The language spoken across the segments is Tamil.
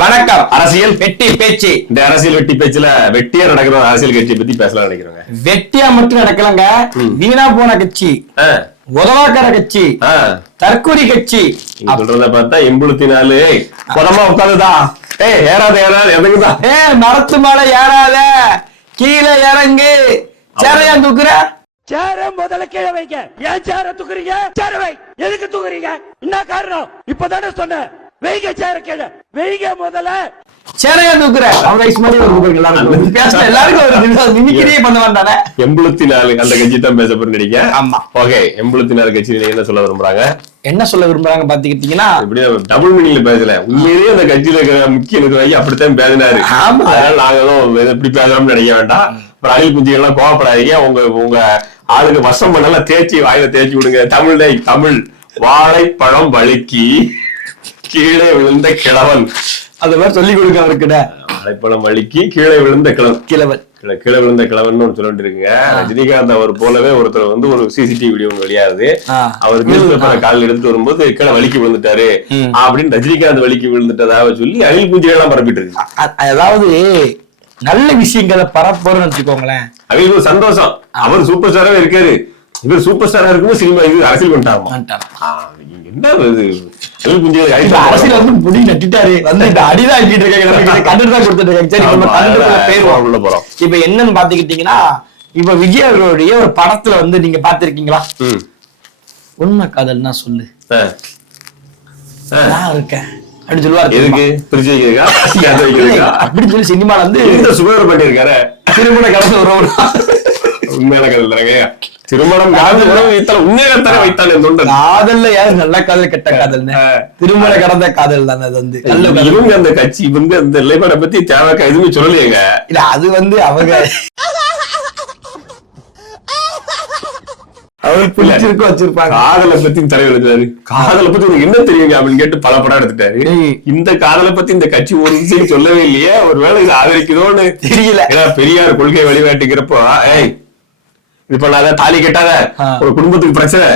வணக்கம். அரசியல் வெட்டி பேச்சு. இந்த அரசியல் வெட்டி பேச்சுல வெட்டியா நடக்கிற அரசியல் கட்சியை பத்தி பேசலாம் நினைக்கிறோங்க. வெட்டியா மட்டும் நடக்கலங்க, வீணா போன கட்சி, உதவாக்கர கட்சி, தற்கொலை கட்சி சொல்றத பார்த்தா 84 பதமா உட்காந்துதான். ஏறாத ஏறாது எதுக்குதான் மரத்து மேல ஏறாத, கீழே இறங்கு. சேரையா தூக்குற? சேர முதல்ல கீழே வைக்க. ஏன் சேர தூக்குறீங்க? சேர வை. எதுக்கு தூக்குறீங்க? என்ன காரணம்? இப்பதானே சொன்ன. வெயிங்க சேர கீழே வெயிங்க. முதல்ல சேரையா தூக்குற? எல்லாருக்கும் பண்ண வேண்டானே. 84 அந்த கட்சி தான் பேச போறேன் நினைக்க. ஆமா, ஓகே. 84 கட்சி என்ன சொல்ல விரும்புறாங்க? என்ன சொல்ல விரும்புறாங்க பாத்துக்கிட்டீங்கன்னா, இப்படி டபுள் மீனிங்ல பேசல. உண்மையிலேயே அந்த கட்சியில இருக்கிற முக்கிய நிர்வாகி அப்படித்தான் பேசினாரு. அதனால நாங்களும் எப்படி பேசலாம்னு நினைக்க வேண்டாம். அப்புறம் அணில் குஞ்சுகள் எல்லாம் கோவப்படாதீங்க. உங்க ஆளுக்கு வசம் பண்ணலாம் தேய்ச்சி வாயில தேய்ச்சி விடுங்க. தமிழ் வாழைப்பழம் வழுக்கி கீழே விழுந்த கிழவன், அந்த மாதிரி சொல்லி கொடுக்க அவருக்கிட்ட. வாழைப்பழம் வழுக்கி கீழே விழுந்த கிழவன் கீழே விழுந்த கிழவன் சொல்லிட்டு இருக்குங்க. ரஜினிகாந்த் அவர் போலவே ஒருத்தர் வந்து ஒரு சிசிடிவி வீடியோ வெளியாகுது. அவர் நியூஸ் பேப்பரை காலில் எடுத்துட்டு வரும்போது கீழே வலிக்கு விழுந்துட்டாரு அப்படின்னு ரஜினிகாந்த் வலிக்கு விழுந்துட்டதாக சொல்லி அணில் குஞ்சுகள் எல்லாம் பரப்பிட்டு இருக்கு. அதாவது நல்ல விஷயங்களை பரப்புறோம்னு வச்சுக்கோங்களேன், அவங்களுக்கு ஒரு சந்தோஷம். அவர் சூப்பர் ஸ்டாராவே இருக்காரு, இவர் சூப்பர் ஸ்டாரா இருக்கும்போது சினிமா இது அரசியல் பண்ணிட்டாங்க. என்ன அரசியல் வந்து முடி நட்டிட்டாரு வந்து அடிதான் ஆக்கிட்டு இருக்காங்க, கண்டு தான் கொடுத்துட்டு இருக்காங்க. சரி, நம்ம கண்டு போறோம். இப்ப என்னன்னு பாத்துக்கிட்டீங்கன்னா, இப்ப விஜய் அவர்களுடைய ஒரு படத்துல வந்து நீங்க பாத்திருக்கீங்களா? உண்மை காதல்னா சொல்லு நான் இருக்கேன் அப்படின்னு சொல்லுவாரு. அப்படின்னு சொல்லி சினிமால வந்து சுகர் பண்ணிருக்காரு. திருமண கலந்து உறவு உண்மையான கதல் தானங்க. திருமணம் உண்மையான வைத்தானே. காதல்ல யாரு நல்ல காதல் கெட்ட காதல்? திருமண கடந்த காதல் தானே. அது வந்து இவங்க அந்த கட்சி இவங்க அந்த நிலைப்பாடை பத்தி தேவைக்கா எதுவுமே சொல்லலையேங்க. இல்ல, அது வந்து அவங்க வச்சிருப்பாங்க. காதலை பத்தி தலைவர் எழுதுறாரு. காதலை பத்தி உனக்கு என்ன தெரியுங்க அப்படின்னு கேட்டு பல படம் எடுத்துட்டாரு. இந்த காதலை பத்தி இந்த கட்சி ஒரு விஷயம் சொல்லவே இல்லையே. ஒருவேளை இது ஆதரிக்குதோன்னு தெரியல. ஏன்னா பெரியார் கொள்கை வழிகாட்டுகிறப்போ இப்ப நான் தாலி கட்டாத ஒரு குடும்பத்துக்கு பிரச்சனை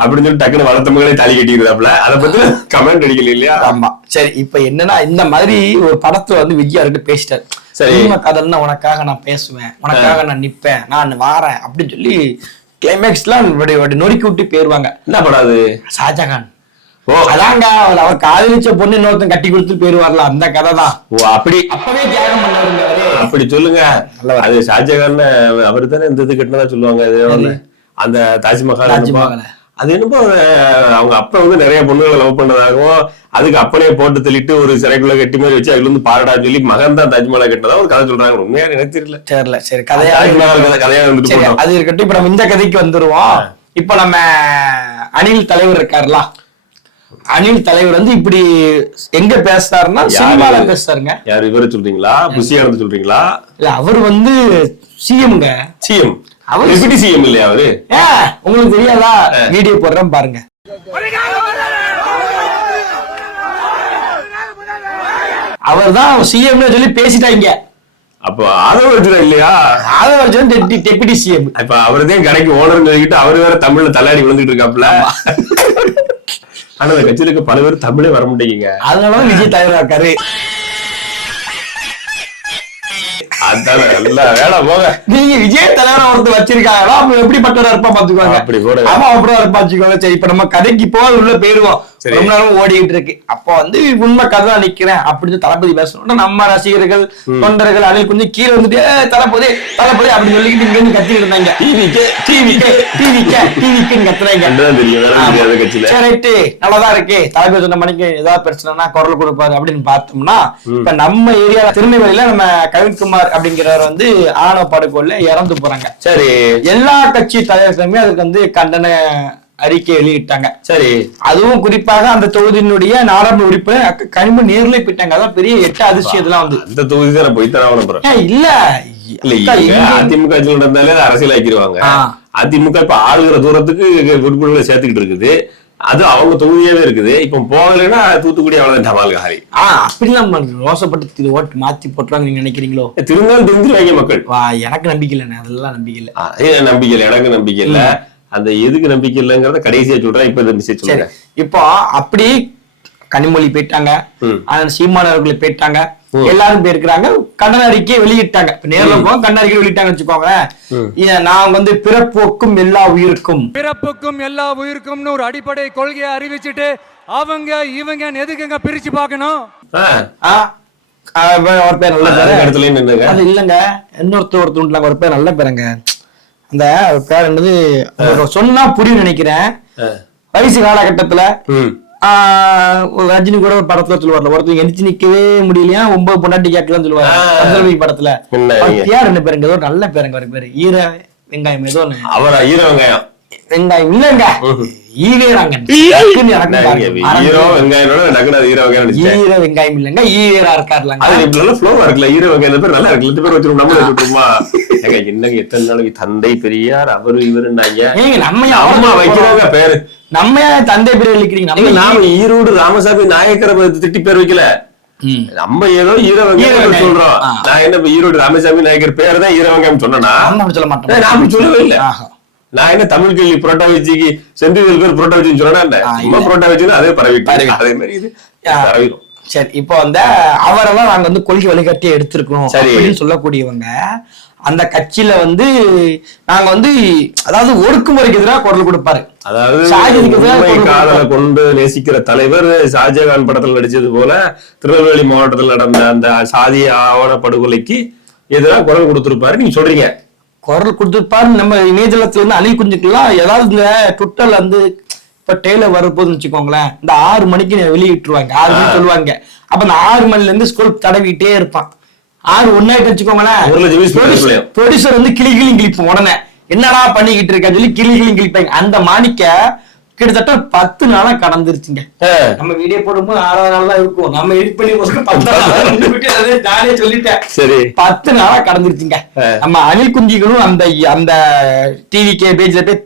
அப்படின்னு சொல்லி டக்குனு வளர்த்த மகளே தாலி கட்டிக்கிறாப்ல. அதை பத்தி கமெண்ட் அடிக்கல இல்லையா? ஆமா. சரி, இப்ப என்னன்னா இந்த மாதிரி ஒரு படத்துல வந்து விஜய் அவர்கிட்ட பேசிட்டாரு. சரி, காதல்னா உனக்காக நான் பேசுவேன், உனக்காக நான் நிப்பேன், நான் வாரேன் அப்படின்னு சொல்லி கிளைமேக்ஸ்லாம் நொறுக்கி விட்டு போயிருவாங்க. என்ன படாது? ஷாஜகான். அதாங்க அவர் காதலிச்ச பொண்ணு இன்னொருத்தன் கட்டி கொடுத்து போயிருவார்ல, அந்த கதை தான். அப்படி அப்பவே தியாகம் பண்ணாருங்க. அப்படி சொல்லுங்க. அது ஷாஜகான் அவரு தானே இந்த இது கட்டினதா சொல்லுவாங்க. அந்த தாஜ்மஹால் அது என்னமோ அவங்க அப்ப வந்து நிறைய பொண்ணுகளை லவ் பண்ணதாகவும் அதுக்கு அப்பனே போட்டு தள்ளிட்டு ஒரு சிறைக்குள்ள கட்டி மாதிரி வச்சு அதுல இருந்து பாரடா சொல்லி மகன் தான் தாஜ்மஹாலை கட்டினதா ஒரு கதை சொல்றாங்க. உண்மையா எனக்கு தெரியல. சரி, கதையா இருந்துட்டு அது இருக்கட்டும். இப்ப நம்ம இந்த கதைக்கு வந்துருவோம். இப்ப நம்ம அணில் தலைவர் இருக்காருல, அணில் தலைவர் வந்து இப்படி எங்க பேசுறாருன்னா சினிமால பேசுறாருங்க. யாரு? இவரு சொல்றீங்களா? புஷியானது சொல்றீங்களா? இல்ல, அவர் வந்து சிஎம்ங்க. சிஎம் அவர் எப்படி சிஎம் இல்லையா அவரு? உங்களுக்கு தெரியாதா? வீடியோ போடுறேன் பாருங்க. அவர் தான் சிஎம்னு சொல்லி பேசிட்டாங்க. அப்ப ஆதவர்ஜுனா இல்லையா? ஆதவர்ஜுன் டெப்யூட்டி சிஎம். இப்ப அவருதான் கடைக்கு ஓனர் சொல்லிக்கிட்டு அவரு வேற தமிழ்ல தள்ளாடி விழுந்துட்டு இருக்காப்ல. ஆனா அந்த கட்சியில பல பேர் தமிழே வர மாட்டேங்க. அதனால விஜய் தலைவரா இருக்காரு. நீங்க விஜய் தலைவரா ஒருத்தர் வச்சிருக்காங்களா, எப்படிப்பட்டவரா இருப்பா பாத்துக்குவாங்க. ஆமா, அப்படிதான் இருப்பா வச்சுக்கோங்க. சரி, இப்ப நம்ம கதைக்கு போக உள்ள போயிருவோம். ரொம்ப நேரம் ஓடிக்கிட்டு இருக்கு. அப்ப வந்து உண்மை கதை தான் நிக்கிறேன் அப்படின்னு தளபதி பேசணும். நம்ம ரசிகர்கள் தொண்டர்கள் அதில் கொஞ்சம் கீழே வந்துட்டு தளபதி தளபதி அப்படின்னு சொல்லிக்கிட்டு இங்க இருந்து கத்திட்டு இருந்தாங்க. டிவிக்குன்னு கத்துறாங்க. நல்லாதான் இருக்கு. தளபதி சொன்ன மணிக்கு ஏதாவது பிரச்சனைனா குரல் கொடுப்பாரு அப்படின்னு பார்த்தோம்னா, இப்ப நம்ம ஏரியால திருநெல்வேலியில நம்ம கவின்குமார் அப்படிங்கிறவர் வந்து ஆணவ படுகொலை இறந்து போறாங்க. சரி, எல்லா கட்சி தலைவர்களுமே அதுக்கு வந்து கண்டன அறிக்கை வெளியிட்டாங்க. சரி, அதுவும் குறிப்பாக அந்த தொகுதியினுடைய நாடாளுமன்ற உறுப்பினர் கனிமொழி நேர்ல போயிட்டாங்க. அதான் பெரிய 8 அதிர்ஷ்டம். வந்து அந்த தொகுதி தான் போய்த்தான இல்ல அதிமுக நடந்தாலே அரசியல் ஆக்கிடுவாங்க. அதிமுக இப்ப ஆளுகிற தூரத்துக்கு உறுப்பினர்களை சேர்த்துக்கிட்டு இருக்குது. அது அவங்க தொகுதியாவே இருக்குது. இப்ப போகலைன்னா தூத்துக்குடி அவ்வளவுதான் டமால்காரி. அப்படிலாம் ரோசப்பட்டு ஓட்டு மாத்தி போட்டுருவாங்க நீங்க நினைக்கிறீங்களோ? திருந்தாலும் தெரிஞ்சிருவாங்க மக்கள். எனக்கு நம்பிக்கை இல்லை, அதெல்லாம் நம்பிக்கை இல்லை. நம்பிக்கை இல்லை, எனக்கு நம்பிக்கை இல்ல. அந்த எதுக்கு நம்பிக்கை இல்லைங்கிறத கடைசியா சொல்றேன். இப்ப இந்த மெசேஜ் சொல்றேன். இப்போ அப்படி கனிமொழி போயிட்டாங்க, சீமான் அவர்கள் போயிட்டாங்க, எல்லாரும் போயிருக்கிறாங்க. கண்டன அறிக்கையை வெளியிட்டாங்க. நேர்ல போக கண்டன அறிக்கை வெளியிட்டாங்க வச்சுக்கோங்க. நான் வந்து பிறப்புக்கும் எல்லா உயிருக்கும்னு ஒரு அடிப்படை கொள்கையை அறிவிச்சுட்டு அவங்க இவங்க எதுக்குங்க பிரிச்சு பார்க்கணும்? ஒரு பேர் நல்ல பேர் அது இல்லங்க, ஒருத்தர் ஒரு பேர் நல்ல பேருங்க. அந்த பேர் என்னது சொன்னா புரியும் நினைக்கிறேன். வயசு காலகட்டத்துல ரஜினி கூட ஒரு படத்துல சொல்லுவார்ல, ஒருத்தர் எந்திரிச்சு நிக்கவே முடியலையா 9 பொண்டாட்டி கேட்கலாம் சொல்லுவாரு படத்துல. யார் ரெண்டு பேருங்க, ஏதோ நல்ல பேருங்க. ஒரு பேரு ஈர வெங்காயம், ஏதோ அவரா ஈர வெங்காயம் வெங்காயம் இல்லங்க, ஈவேராங்க. ஈர வெங்காயம் இல்லங்க, ஈவேரா இருக்காருலங்க. ஈர வெங்காயம் பேர் நல்லா இருக்கு. பேர் வச்சிருக்கோம் நம்ம வச்சுட்டுமா? என்னங்க எத்தனை நாளைக்கு தந்தை பெரியார் அவரு இவருன்னாங்க. நம்ம வைக்கிறாங்க பேரு, நம்ம தந்தை பேர் எழுக்கிறீங்க. நாம ஈரோடு ராமசாமி நாயக்கரை திட்டி பேர் வைக்கல, நம்ம ஏதோ ஈரவங்காயம் சொல்றோம். நான் என்ன ஈரோடு ராமசாமி நாயக்கர் பேர் தான் ஈரவங்காயம் சொன்னா சொல்ல மாட்டேன். நாம சொல்லவே இல்லை. நான் என்ன தமிழ் கேள்வி புரோட்டா வச்சுக்கு செந்தில் பேர் புரோட்டா வச்சுன்னு சொன்னா சும்மா புரோட்டா வச்சுன்னு அதே பரவிட்டு அதே மாதிரி இது பரவிடும். சரி, இப்போ வந்து அவரெல்லாம் நாங்க வந்து கொள்கை வழிகாட்டி எடுத்திருக்கோம் அப்படின்னு சொல்லக்கூடியவங்க அந்த கட்சியில வந்து நாங்க வந்து அதாவது ஒடுக்குமுறைக்கு எதிராக குரல் கொடுப்பாரு. அதாவது காதலை கொண்டு நேசிக்கிற தலைவர் ஷாஜகான் படத்தில் நடிச்சது போல திருநெல்வேலி மாவட்டத்தில் நடந்த அந்த சாதிய ஆவண படுகொலைக்கு எதிராக குரல் கொடுத்திருப்பாரு. நீங்க சொல்றீங்க குரல் கொடுத்திருப்பாரு. நம்ம இணையதளத்துல வந்து அணில் குஞ்சுக்கெல்லாம் ஏதாவது இந்த ட்விட்டர்ல வந்து இப்ப டெய்லர் வரப்போதுன்னு வச்சுக்கோங்களேன், இந்த 6 மணிக்கு வெளியிட்டுருவாங்க, 6 மணி சொல்லுவாங்க. அப்ப அந்த 6 மணில இருந்து ஸ்கூல் தடவிட்டே இருப்பான். 6 ஒன்னாயிட்டு வச்சுக்கோங்களேன், ப்ரொடியூசர் வந்து கிளிப்போம். உடனே என்னடா பண்ணிக்கிட்டு இருக்க சொல்லி கிளிப்பாங்க. அந்த மாணிக்க கிட்டத்தட்ட 10 நாளா கடந்துருச்சுங்க. நம்ம வீடியோ போடும்போது 6வது நாள் தான் இருக்கும். நம்ம எடிட் பண்ணி 10 சொல்லிட்டேன். சரி, 10 நாளா கடந்துருச்சுங்க. நம்ம அணில் குஞ்சிகளும் அந்த டிவிகே பேஜ்ல போய்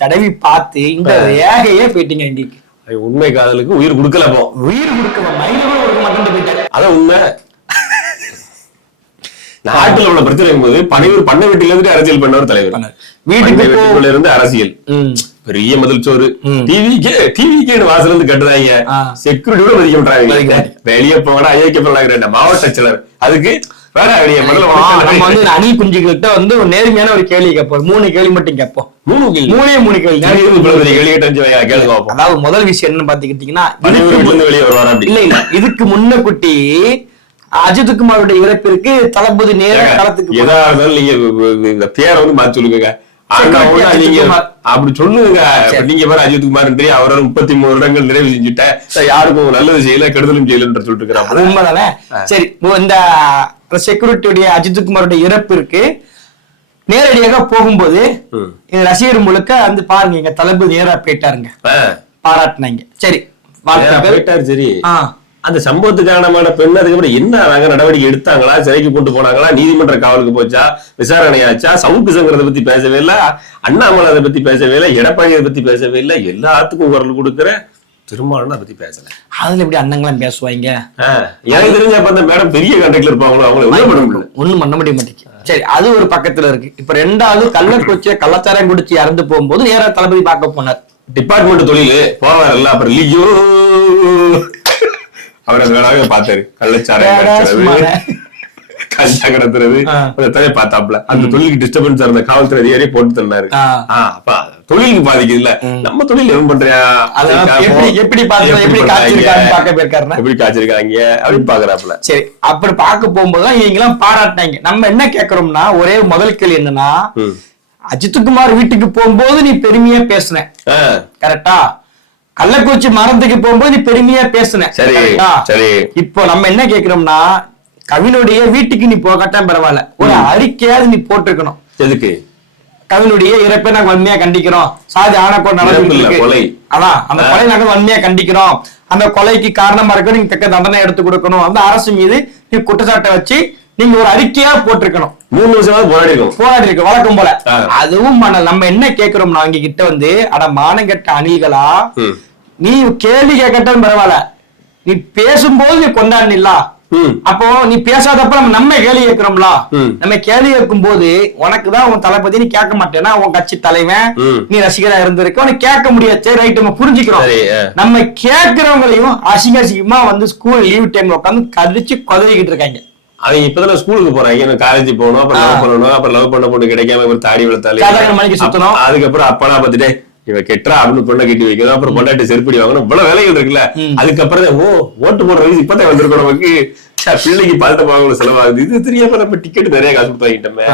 தடவி பார்த்து இந்த ரேகையே போயிட்டீங்க. எங்களுக்கு உண்மை காதலுக்கு உயிர் கொடுக்கல, உயிர் கொடுக்கல, மயிலும் கொடுக்க மாட்டேன் போயிட்டாங்க. அதான் உண்மை. நாட்டுல உள்ள பிரச்சனை போது பண்ண வீட்டில இருந்து அரசியல் பண்ணவர் தலைவர், வீட்டுக்குள்ள இருந்து அரசியல் பெரிய மதில் சோறு, டிவிக்கே வாசல் இருந்து கட்டுறாங்க, செக்யூரிட்டியோட மதிக்க மாட்டாங்க. வெளியே போனா ஐயோக்கிய பண்ணாங்க மாவட்ட செயலர். அதுக்கு அணில் குஞ்சுகிட்ட வந்து நேர்மையான ஒரு கேள்வி கேட்போம். 3 கேள்வி மட்டும் கேட்போம். 3 கேள்வி கேளுங்க. அதாவது முதல் விஷயம் என்ன பாத்துக்கிட்டீங்கன்னா, வெளியே வருவாரா இல்ல இதுக்கு முன்ன குட்டி அஜித்குமாரோட இறப்பிற்கு தளபதி நேர களத்துக்கு நீங்க பேரை வந்து மாத்தி சொல்லுங்க. அப்படி சொல்லுங்க. நீங்க பாரு அஜித்குமார் அவரால் 33 இடங்கள் நிறைவு செஞ்சுட்ட, யாருக்கும் நல்லது செய்யல கெடுதலும் செய்யலன்ற சொல்லிட்டு இருக்கிறாங்க. உண்மைதானே? சரி, இந்த செக்யூரிட்டியுடைய அஜித்குமாரோட இறப்பிற்கு நேரடியாக போகும்போது ரசிகர் முழுக்க வந்து பாருங்க, எங்க தளபதி நேரா போயிட்டாருங்க, பாராட்டினாங்க. சரி, போயிட்டாரு. சரி, அந்த சம்பவத்துக்கு காரணமான பெண் அதுக்கப்புறம் என்ன நடவடிக்கை எடுத்தாங்களா? சிறைக்கு கொண்டு போனாங்களா? நீதிமன்ற காவலுக்கு போச்சா? விசாரணையாச்சா? சவுக்கு சங்கரத்தை பத்தி பேசவே இல்லை, அண்ணாமலை அதை பத்தி பேசவே இல்லை, எடப்பாடி அதை பத்தி பேசவே இல்லை. எல்லாத்துக்கும் குரல் கொடுக்குற திருமாவளவன் அதை பத்தி பேசல. அதுல எப்படி அண்ணங்களாம் பேசுவாங்க? எனக்கு தெரிஞ்ச அந்த மேடம் பெரிய கான்டாக்ட்ல இருப்பாங்களோ, அவங்களை ஒண்ணும் பண்ண முடிய மாட்டேங்குது. சரி, அது ஒரு பக்கத்துல இருக்கு. இப்ப 2வது கள்ளக்குறிச்சிய கள்ளச்சாரம் குடிச்சு இறந்து போகும்போது நேரா தளபதி பார்க்க போனார். டிபார்ட்மெண்ட் தொழில் போவார்ல, அப்புறம் லியோ அவரை வேணாவே பார்த்தாரு. கள்ளச்சாரம் கஞ்சா கடத்துறது பார்த்தாப்ல. அந்த தொழிலுக்கு டிஸ்டர்பன்ஸ் இருந்த காவல்துறை அதிகாரியை போட்டு தந்தாரு. தொழிலுக்கு பாதிக்குது இல்ல, நம்ம தொழில் எதுவும் பண்றியா, எப்படி காய்ச்சிருக்காங்க அப்படின்னு பாக்குறாப்ல. சரி, அப்படி பார்க்க போகும்போதுதான் இவங்க எல்லாம் பாராட்டினாங்க. நம்ம என்ன கேக்குறோம்னா, ஒரே முதல் கேள்வி என்னன்னா, அஜித்குமார் வீட்டுக்கு போகும்போது நீ பெருமையா பேசுன, கரெக்டா? கள்ளக்குறிச்சி மரத்துக்கு போகும்போது நீ பெருமையா பேசுன, இப்போ நம்ம என்ன கேக்குறோம்னா, கவினுடைய வீட்டுக்கு நீ போகட்டான் பரவாயில்ல, ஒரு அறிக்கையாவது நீ போட்டிருக்கணும். எதுக்கு? கவினுடைய இறப்பை நாங்க வன்மையா கண்டிக்கிறோம், சாதி ஆனக்கோட் நடந்து அதான் அந்த கொலை நாங்க வன்மையா கண்டிக்கிறோம், அந்த கொலைக்கு காரணமா இருக்க நீங்க தக்க தண்டனை எடுத்து கொடுக்கணும், அந்த அரசு மீது நீ குற்றச்சாட்டை வச்சு நீங்க ஒரு அறிக்கையா போட்டிருக்கணும். 3 வருஷம் போராடி இருக்கு வழக்கம் போல. அதுவும் நம்ம என்ன கேக்குறோம்னா, அவங்க கிட்ட வந்து அட மானங்கட்ட அணில்களா, நீ கேள்வி கேட்கட்டும் பரவாயில்ல, நீ பேசும்போது நீ கொண்டாடினா அப்போ நீ பேசாதப்ப நம்ம கேள்வி கேட்கிறோம்ல, நம்ம கேள்வி கேட்கும் போது உனக்குதான் உன் தளபதி நீ கேட்க மாட்டேன்னா உன் கட்சி தலைவன் நீ ரசிகரா இருந்திருக்க உனக்கு கேட்க முடியாது. சரி ரைட், நம்ம புரிஞ்சுக்கிறோம். நம்ம கேட்கிறவங்களையும் அசிங்கமா வந்து ஸ்கூல் லீவ் டைம்ல உட்காந்து கடிச்சு கொதறிக்கிட்டு இருக்காங்க. அவங்க இப்பதான் ஸ்கூலுக்கு போறாங்க, காலேஜ் போகணும், அப்புறம் லவ் பண்ணணும், அப்புறம் லவ் பண்ண பொண்ணு கிடைக்காம ஒரு தாடி வளர்த்தாலே மணிக்கு சுத்தணும். அதுக்கப்புறம் அப்பனா பார்த்துட்டே இவன் கெட்டா அப்படின்னு பொண்ணை கட்டி வைக்கணும், அப்புறம் பொண்டாட்டி செருப்படி வாங்கணும், இவ்வளவு வேலைகள் இருக்குல்ல. அதுக்கப்புறம் ஓட்டு போடுற வயசு இப்பதான் வந்திருக்கோம், நமக்கு பிள்ளைக்கு பால்ட்ட வாங்கணும் செலவாகுது, இது தெரியாம நம்ம டிக்கெட் நிறைய காசு கொடுத்து வாங்கிட்டோமே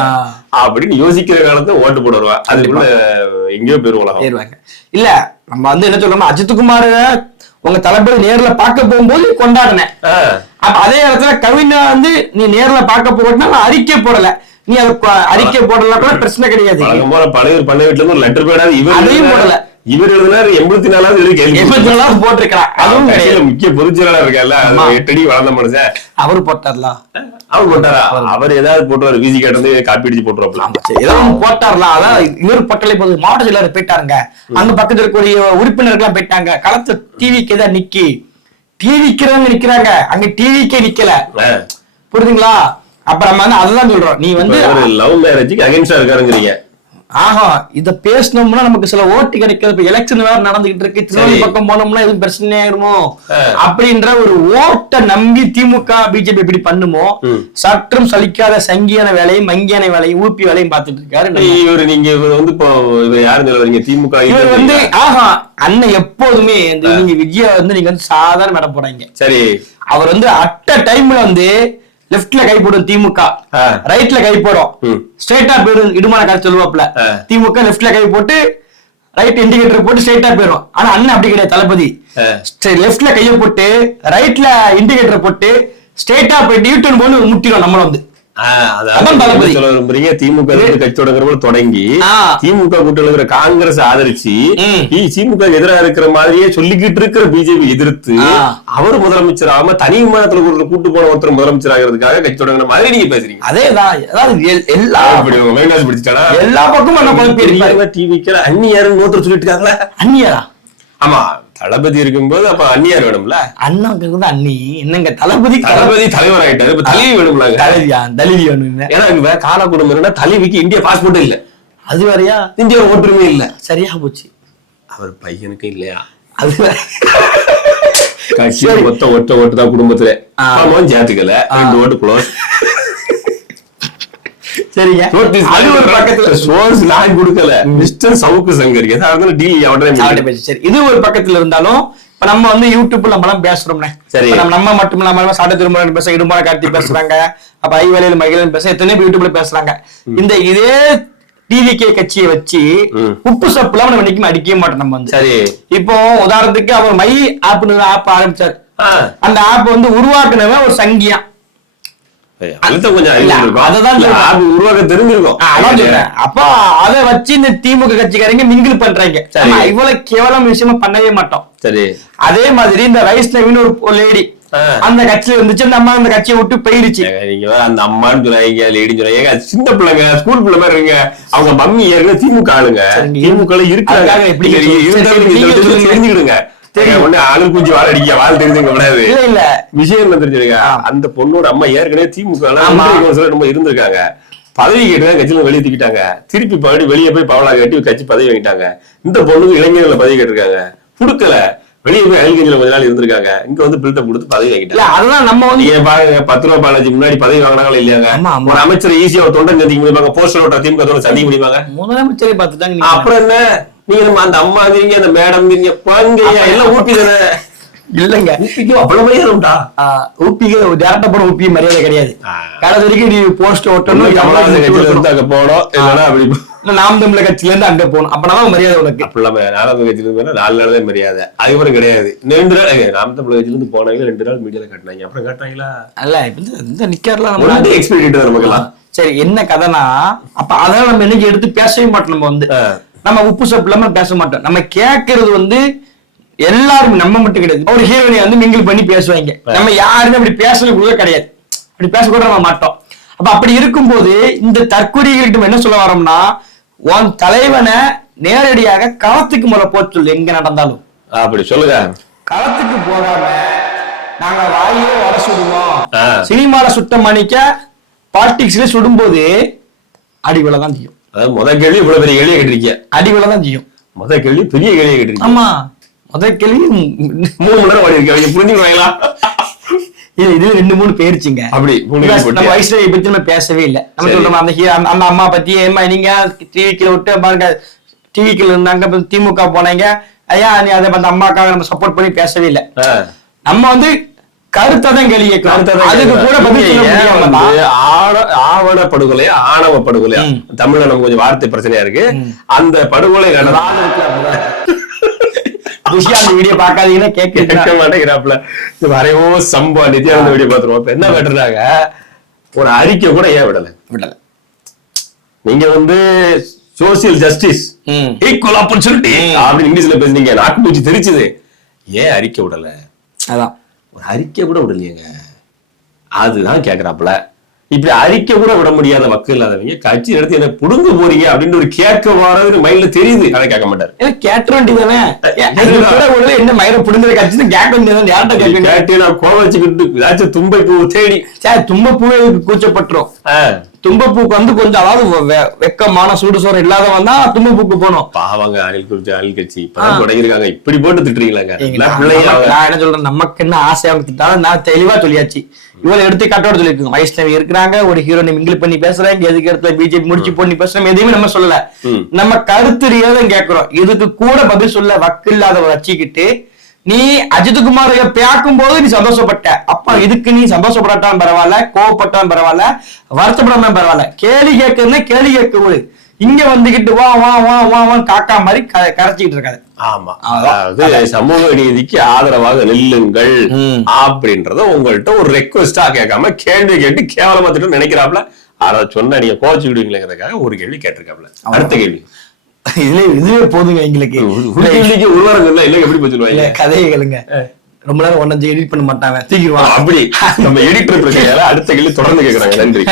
அப்படின்னு யோசிக்கிற காலத்துல ஓட்டு போட வருவா. அதுக்குள்ள எங்கேயோ போயிருவாங்க. இல்ல நம்ம வந்து என்ன சொல்றோம்னா, அஜித்குமார் உங்க தளபதி நேர்ல பார்க்க போகும்போது கொண்டாடினேன். அதே இடத்துல கவினை வந்து நீ நேர்ல பார்க்க போகணும்னா அறிக்கை போடல, நீ அதை அறிக்கை போடல கூட பிரச்சனை கிடையாது. பழைய பண்ண வீட்டுல இருந்து ஒரு லெட்டர் பேடாது இவரையும் போடல, இவர் எழுதினாரு 84வது போட்டிருக்கிறான். அதுவும் முக்கிய பொதுச்செயலாளர் இருக்கல, 8 அடி வளர்ந்த மனுஷன் அவரு போட்டார்ல. அவர் போட்டாரா? அவர் ஏதாவது போட்டுவாரு, விசி கேட்டு காப்பி அடிச்சு போட்டுருவாங்க, ஏதாவது போட்டார்லாம். அதான் இவர் பட்டலை போது மாவட்ட செயலாளர் போயிட்டாருங்க, அந்த பக்கத்துல இருக்கக்கூடிய உறுப்பினர்கள் எல்லாம் போயிட்டாங்க, களத்து டிவிக்கு தான் நிக்கி டிவிக்கிறவங்க நிக்கிறாங்க, அங்க டிவிக்கே நிக்கல. புரியுதுங்களா? அப்ப நம்ம வந்து அதுதான் சொல்றோம், நீ வந்து லவ் மேரேஜுக்கு அகைன்ஸ்டா இருக்காருங்கிறீங்க. ஆஹா, இத பேசணும்னா நமக்கு சில ஓட்டு கிடைக்கிறது. இப்ப எலெக்ஷன் வேற நடந்துகிட்டு இருக்கு, திருநெல்வேலி பக்கம் போனோம்னா எதுவும் பிரச்சனை ஆயிருமோ அப்படின்ற ஒரு ஓட்டை நம்பி திமுக பிஜேபி எப்படி பண்ணுமோ சற்றும் சலிக்காத சங்கியான வேலையும் மங்கியான வேலையும் ஊப்பி வேலையும் பார்த்துட்டு இருக்காரு இவரு. நீங்க இவர் வந்து இப்போ இவர் யாரு சொல்றீங்க? திமுக இவர் வந்து ஆஹா அண்ணன் எப்போதுமே நீங்க விஜய வந்து நீங்க வந்து சாதாரண மேடம் போறாங்க. சரி, அவர் வந்து அட்ட டைம்ல வந்து லெப்ட்ல கை போடும் திமுக, ரைட்ல கை போடும், ஸ்ட்ரைட்டா போயிடும் இடுமான காட்சி சொல்லுவாப்ல. திமுக லெப்ட்ல கை போட்டு ரைட் இண்டிகேட்டர் போட்டு ஸ்ட்ரைட்டா போயிடும். ஆனா அண்ணன் அப்படி கிடையாது, தளபதி லெப்ட்ல கைய போட்டு ரைட்ல இண்டிகேட்டர் போட்டு ஸ்ட்ரைட்டா போயிட்டு யூட்டர்ன் போட்டு முட்டிடும் நம்மள வந்து. திமுக கட்சி தொடங்கி திமுக கூட்டத்தில் இருக்கிற காங்கிரஸ் ஆதரிச்சு திமுக எதிராக இருக்கிற மாதிரியே சொல்லிக்கிட்டு இருக்கிற பிஜேபி எதிர்த்து அவர் முதலமைச்சர் ஆகாம தனி விமானத்துல கூட்டு போன ஒருத்தர் முதலமைச்சர் ஆகிறதுக்காக கட்சி தொடங்குற மாதிரி நீங்க பேசுறீங்க. அதேதான் எல்லா பக்கமும் டிவிக்கு அந்நியாருன்னு ஒருத்தர் சொல்லிட்டு இருக்காங்களா? அந்நியாரா? ஆமா, தளபதி இருக்கும்போது அப்ப அந்நியார் வேணும்ல. அண்ணா அண்ணி என்னங்க தளபதி தலைவர் ஆயிட்டாரு, இப்ப தலைவி வேணும்ல. தலைவி வேணும். ஏன்னா கால குடும்பம் தலைவிக்கு இந்தியா பாஸ்போர்ட் இல்ல, அது வேறையா இந்தியா ஓட்டுமே இல்ல. சரியா போச்சு. அவர் பையனுக்கு இல்லையா? அது கட்சி ஒட்ட ஓட்டுதான் குடும்பத்துல சேர்த்துக்கல, 2 ஓட்டு க்ளோஸ். சரிங்க, அது ஒரு பக்கத்துல சோர்ஸ் நான் கொடுக்கல, மிஸ்டர் சவுக்கு சங்கர் ஏதாவது டீல் அவடே. சரி, இது ஒரு பக்கத்துல இருந்தாலும் இப்ப நம்ம வந்து யூடியூப்ல நம்ம எல்லாம் பேசுறோம்னே. சரி, நம்ம மட்டும் இல்லாம சாட்டை திரும்ப பேச, இடுமான கார்த்தி பேசுறாங்க, அப்ப ஐவேலையில மகிழன் பேச, எத்தனை பேர் யூடியூப்ல பேசுறாங்க. இந்த இதே டிவிகே கட்சியை வச்சு உப்பு சப்புல நம்ம நிக்கும் அடிக்கவே மாட்டோம் நம்ம வந்து. சரி, இப்போ உதாரணத்துக்கு அவர் மை ஆப்னு ஆப் ஆரம்பிச்சாரு, அந்த ஆப் வந்து உருவாக்குனவன் ஒரு சங்கியா உருவாக்க தெரிஞ்சிருக்கும். அப்ப அதை வச்சு இந்த திமுக கட்சிக்காரங்க மிங்கிள் பண்றாங்க. இவ்வளவு கேவலம் விஷயமா பண்ணவே மாட்டோம். சரி, அதே மாதிரி இந்த வைஷ்ணவின்னு ஒரு லேடி அந்த கட்சியில இருந்துச்சு, அந்த அம்மா அந்த கட்சியை விட்டு போயிருச்சு. நீங்க அந்த அம்மான்னு சொல்றாங்க, லேடின்னு சொல்றாங்க, சின்ன பிள்ளைங்க ஸ்கூல் பிள்ளை மாதிரி இருங்க. அவங்க மம்மி ஏற்கனவே திமுக ஆளுங்க, திமுக இருக்காங்க. எப்படி தெரிஞ்சுக்கிடுங்க, ஆளு குஞ்சு வாழ அடிக்க வாழ் தெரிஞ்சுக்க கூடாது. இல்ல விஷயம் தெரிஞ்சுருங்க. அந்த பொண்ணோட அம்மா ஏற்கனவே திமுக ரொம்ப இருந்திருக்காங்க, பதவி கேட்டு கட்சியில வெளியே தூக்கிட்டாங்க, திருப்பி படி வெளியே போய் பவளா கட்டி கட்சி பதவி வாங்கிட்டாங்க. இந்த பொண்ணுக்கு இளைஞர்களை பதவி கேட்டிருக்காங்க, கொடுக்கல, வெளியே போய் அயல்கட்சியில கொஞ்ச நாள் இருந்திருக்காங்க, இங்க வந்து பில்டப் கொடுத்து பதவி வாங்கிட்டாங்க. அதெல்லாம் நம்ம வந்து பாருங்க, 10 ரூபாய் பாலாஜி முன்னாடி பதவி வாங்கினாங்களா இல்லையாங்க? ஒரு அமைச்சர் ஈஸியா ஒரு தொண்டன் சந்திக்க முடியுமாங்க? போஸ்டர் ஓட்ட திமுக சந்திக்க முடியுமாங்க? முதலமைச்சரை பார்த்துட்டாங்க. அப்புறம் என்ன நீங்க அந்த அம்மாங்கிறீங்க, அந்த மேடம் எல்லாம் ஊப்பி தானே? இல்லங்க, ஊப்பிக்கு அவ்வளவு மரியாதை உண்டா? ஊப்பிக்கு டேரக்டா போன ஊப்பி மரியாதை கிடையாது. கடைசி வரைக்கும் நீ போஸ்ட் ஓட்டணும், அங்க போனோம், இல்லைன்னா அப்படி நாம் தமிழர் கட்சியில இருந்து அங்க போகணும், அப்பதான் மரியாதை உனக்கு. அப்படிலாம் நாம் தமிழர் கட்சியில இருந்து 4 நாள் தான் மரியாதை, அதுக்கப்புறம் கிடையாது. 2 நாள் நாம் தமிழர் கட்சியில இருந்து போனாங்க, 2 நாள் மீடியால காட்டினாங்க, அப்புறம் காட்டினாங்களா? அல்ல இந்த நிக்கலாம் நமக்கெல்லாம். சரி, என்ன கதைனா அப்ப அதெல்லாம் நம்ம இன்னைக்கு எடுத்து பேசவே மாட்டோம். நம்ம வந்து நம்ம உப்பு சப்பு இல்லாம பேச மாட்டோம். நம்ம கேட்கறது வந்து எல்லாருமே, நம்ம மட்டும் கிடையாது, ஒரு ஹீரோயினை வந்து மிங்கிள் பண்ணி பேசுவாங்க. நம்ம யாருமே அப்படி பேசல கூட கிடையாது, அப்படி பேசக்கூட நம்ம மாட்டோம். அப்ப அப்படி இருக்கும்போது இந்த தற்கொலைகிட்ட என்ன சொல்ல வரோம்னா, உன் தலைவனை நேரடியாக களத்துக்கு முறை போச்சு சொல்லு, எங்க நடந்தாலும். அப்படி சொல்லுங்க. களத்துக்கு போகாம நாங்க வாயிலே வர சுடுவோம். ஆ. சினிமால சுட்ட மணிக்க பாலிடிக்ஸ்ல சுடும்போது அடிவில தான் செய்யும். அதாவது முத கேள்வி இவ்வளவு பெரிய கேள்வியை கேட்டிருக்கீங்க. அடிவில தான் செய்யும். முத கேள்வி பெரிய கேள்வியை கேட்டிருக்கீங்க. ஆமா, முதல் கேள்வி 3 மணி நேரம் ஓடி இருக்கு. புரிஞ்சுக்கலாங்களா? இது 2-3 பேருச்சுங்க. அப்படி நம்ம வைஷ்ணவி பத்தி நம்ம பேசவே இல்ல. நம்ம சொல்றோம் அந்த அம்மா பத்தி, ஏமா நீங்க டிவிக்குள்ள விட்டு பாருங்க, டிவிக்குள்ள இருந்தாங்க, திமுக போனாங்க, ஐயா நீ அதை அந்த அம்மாக்காக நம்ம சப்போர்ட் பண்ணி பேசவே இல்ல. நம்ம வந்து கருத்தை தான் கேள்வி கேட்கலாம். அதுக்கு கூட பதில் சொல்ல முடியாம ஆவண படுகொலை, ஆணவ படுகொலை, தமிழ்ல நமக்கு கொஞ்சம் வார்த்தை பிரச்சனையா இருக்கு. அந்த படுகொலை வீடியோ பாக்காதீங்கன்னா கேட்க மாட்டேங்கிறாப்ல. வரைவோ சம்பவ நித்யானந்த வீடியோ பாத்துருவோம். என்ன கேட்டுறாங்க, ஒரு அறிக்கை கூட ஏன் விடல? நீங்க வந்து சோசியல் ஜஸ்டிஸ், ஈக்குவல் ஆப்பர்ச்சுனிட்டி அப்படின்னு இங்கிலீஷ்ல பேசுனீங்க, நாக்கு பூச்சி தெரிச்சுது. ஏன் அறிக்கை விடல? அதான் ஒரு அறிக்கை கூட விடலையேங்க. அதுதான் கேக்குறாப்புல. இப்படி அறிக்கை கூட விட முடியாத மக்கள் இல்லாதவங்க கட்சி நடத்தி என்ன புடுங்க போறீங்க அப்படின்னு ஒரு கேட்க வர்றது மைண்ட்ல தெரியுது. அதை கேட்க மாட்டாரு. கேட்ட வேண்டியதானே, என்ன மயிரை புடுங்குற கட்சி கேட்க வேண்டியதான். யார்கிட்ட கேட்டு நான் கோவம் வச்சுக்கிட்டு ஏதாச்சும் தும்பை பூ தேடி தும்ப பூவே கூச்சப்பட்டுரும். தும்பப்பூக்கு வந்து கொஞ்சம் அதாவது வெக்கமான சூடு சோறு இல்லாதவன் தான் தும்பப்பூக்கு போனோம். பாவங்க அணில் குறிச்சு அணில் கட்சி இப்பதான் தொடங்கிருக்காங்க. இப்படி போட்டு திட்டுறீங்களாங்க. நான் என்ன சொல்றேன், நமக்கு என்ன ஆசையா திட்டாலும் நான் தெளிவா சொல்லியாச்சு. இவளை எடுத்து கட்டோட சொல்லிருக்கோம். வைஷ்ணவி இருக்கிறாங்க, ஒரு ஹீரோனை மிங்கிள் பண்ணி பேசுறாங்க, எதுக்கு இடத்துல பிஜேபி முடிச்சு பண்ணி பேசுறோம், எதையுமே நம்ம சொல்லல. நம்ம கருத்து ரீதியா கேட்கிறோம். இதுக்கு கூட பதில் சொல்ல வக்கு இல்லாத வச்சுக்கிட்டு நீ அஜித்குமார் பேக்கும் போது நீ சந்தோஷப்பட்ட, அப்ப இதுக்கு நீ சந்தோஷப்பட்டாலும் பரவாயில்ல, கோவப்பட்டாலும் பரவாயில்ல, வருத்தப்படாம பரவாயில்ல, கேள்வி கேட்கறதுன்னா கேள்வி கேட்க. இங்க வந்துகிட்டு வா வா வா வா வா காக்கா மாதிரி கரைச்சிக்கிட்டு இருக்காது. ஆமா, அதாவது சமூக நீதிக்கு ஆதரவாக நில்லுங்கள் அப்படின்றத உங்கள்கிட்ட ஒரு ரெக்வெஸ்டா கேட்காம கேள்வி கேட்டு கேவலமா திட்டு நினைக்கிறாப்ல. அதை சொன்னா நீங்க கோச்சுக்கிடுவீங்களேங்கிறதுக்காக ஒரு கேள்வி கேட்டிருக்காப்ல. அடுத்த கேள்வி இதுவே போதுங்க எங்களுக்கு. உருவாரங்க இல்ல எப்படி சொல்லுவாங்க, கதையை கேளுங்க. ரொம்ப நேரம் ஒன்னு எடிட் பண்ண மாட்டாங்க, தூக்கிடுவாங்க. அப்படி நம்ம எடிட்டர் பிரச்சனையால அடுத்த கேள்வி தொடர்ந்து கேட்கறாங்க. நன்றி.